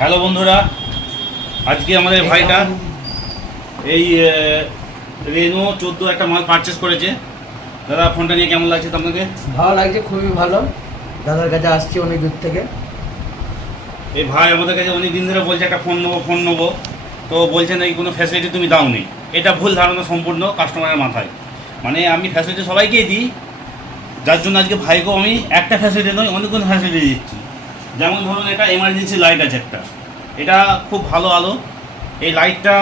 Hello বন্ধুরা, আজকে আমাদের ভাইটা এই রেনো 14 একটা মাল পারচেস করেছে। দাদা, ফোনটা নিয়ে কেমন লাগছে আপনাকে? ভালো লাগছে, খুবই ভালো। দাদার কাছে আসছি অনেক দূর থেকে। এই ভাই আমাদের কাছে অনেক দিন ধরে বলছে একটা ফোন নেবো, তো বলছে নাকি কোনো ফ্যাসিলিটি তুমি দাও নি। এটা ভুল ধারণা সম্পূর্ণ কাস্টমারের মাথায়। মানে আমি ফ্যাসিলিটি সবাইকেই দিই, যার জন্য আজকে ভাইকেও আমি একটা ফ্যাসিলিটি নয় অনেকগুলো ফ্যাসিলিটি দিচ্ছি। যেমন ধরুন, এটা এমার্জেন্সি লাইট আছে একটা, এটা খুব ভালো আলো। এই লাইটটা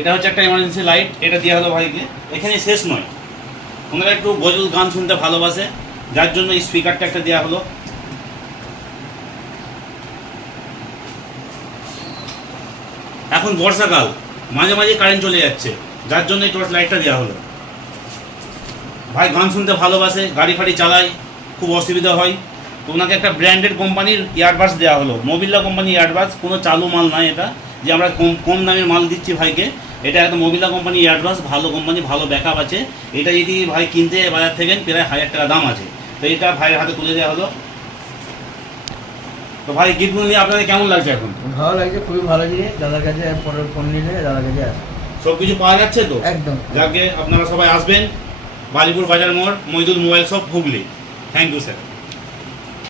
এটা হচ্ছে একটা এমার্জেন্সি লাইট, এটা দেওয়া হলো ভাইকে। এখানে শেষ নয়, ওনারা একটু গজল গান শুনতে ভালোবাসে, যার জন্য এই স্পিকারটা একটা দেওয়া হলো। এখন বর্ষাকাল, মাঝে মাঝে কারেন্ট চলে যাচ্ছে, যার জন্য এই টর্চ লাইটটা দেওয়া হলো। ভাই গান শুনতে ভালোবাসে, গাড়ি ফাড়ি চালায়, খুব অসুবিধা হয়, তো ওনাকে একটা ব্র্যান্ডেড কোম্পানির ইয়ারবাডস দেওয়া হলো, মোবিল্লা কোম্পানির ইয়ারবাডস। কোনো চালু মাল নয় এটা, যে আমরা কম দামের মাল দিচ্ছি ভাইকে। এটা একদম মোবিল্লা কোম্পানির ইয়ারবাডস, ভালো কোম্পানি, ভালো ব্যাকআপ আছে। এটা যদি ভাই কিনতে বাজার থেকে প্রায় 1000 টাকা দাম আছে, তো এটা ভাইয়ের হাতে তুলে দেওয়া হলো। তো ভাই, গিফটগুলো নিয়ে আপনাদের কেমন লাগছে এখন? ভালো লাগছে, খুবই ভালো জিনিস। দাদার কাছে পরের ফোন নিলে দাদার কাছে আসবে, সব কিছু পাওয়া যাচ্ছে তো? একদম। যাকে আপনারা সবাই আসবেন, বালিপুর বাজার মোড়, Moidul mobile shop, Hooghly. Thank you sir.